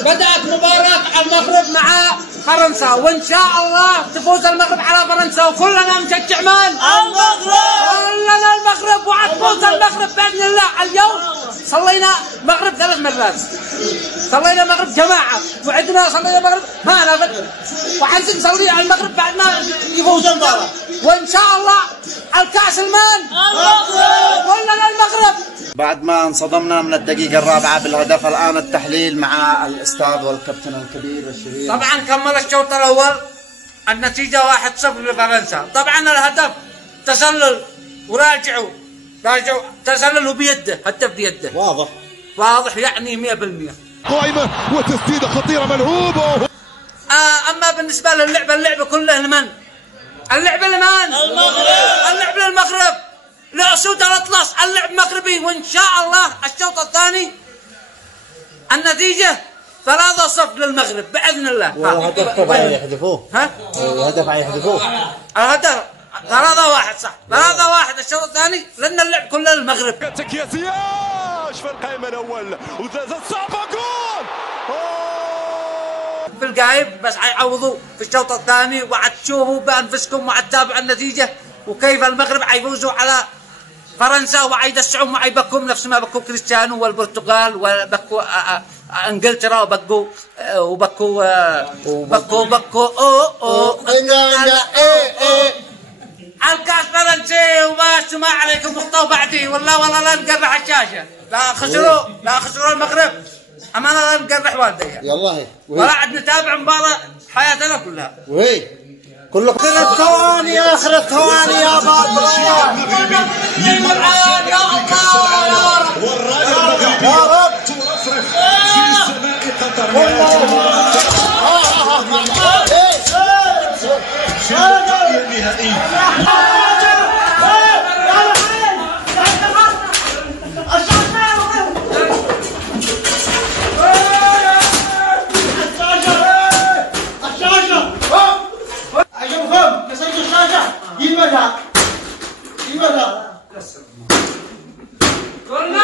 بدأت مباراة المغرب مع فرنسا، وإن شاء الله تفوز المغرب على فرنسا، وكلنا نشجع من؟ المغرب. كلنا المغرب، وحتفوز المغرب بإذن الله. اليوم صلينا مغرب 3 مرات، صلينا مغرب جماعة، وعندنا صلينا مغرب ما نفذ، وعايزين نصلي على المغرب بعد ما يفوز المباراة، وإن شاء الله الكأس المال المغرب. كلنا المغرب. بعد ما انصدمنا من الدقيقة الرابعة بالهدف، الآن التحليل مع الأستاذ والكابتن الكبير الشهير. طبعا كمل الشوط الأول، النتيجة 1-0 لفرنسا. طبعا الهدف تسلل، وراجعوا تسللوا بيده، هدف بيده واضح يعني 100%. قائمة وتسديدة خطيرة ملهوبة. أما بالنسبة اللعبة كلها لمن؟ اللعبة لمن؟ المغرب. اللعبة للمغرب، لأسود الأطلس، اللعب مغربي. وإن شاء الله الشوط الثاني النتيجة 3-0 للمغرب بإذن الله. والهدف طبعا يحذفوه. ها؟ الهدف حيحذفوه. الهدف 3-1 صح، 3-1 الشوط الثاني، لأن اللعب كله للمغرب. جاتك يا زياش في القائمة الأول، وزازت صعبة جول. في القايب بس حيعوضوا في الشوط الثاني، وحتشوفوا بأنفسكم وحتتابعوا النتيجة وكيف المغرب حيفوزوا على فرنسا، وحيدسعوا وحيبكوا نفس ما بكوا كريستيانو والبرتغال، وبكوا انجلترا، وبكوا الكاس فرنسي. وبس ما عليكم مخطوا بعدي، والله لا نقرح الشاشة، لا خسروا المغرب، امانه لا نقرح والديها. يلا ولا عاد نتابع مباراة حياتنا كلها. وهي كلكم اخر الثواني يا باطل. يا الله يا رب، يا رب ترفرف في سماء قطر. النهائي. كلنا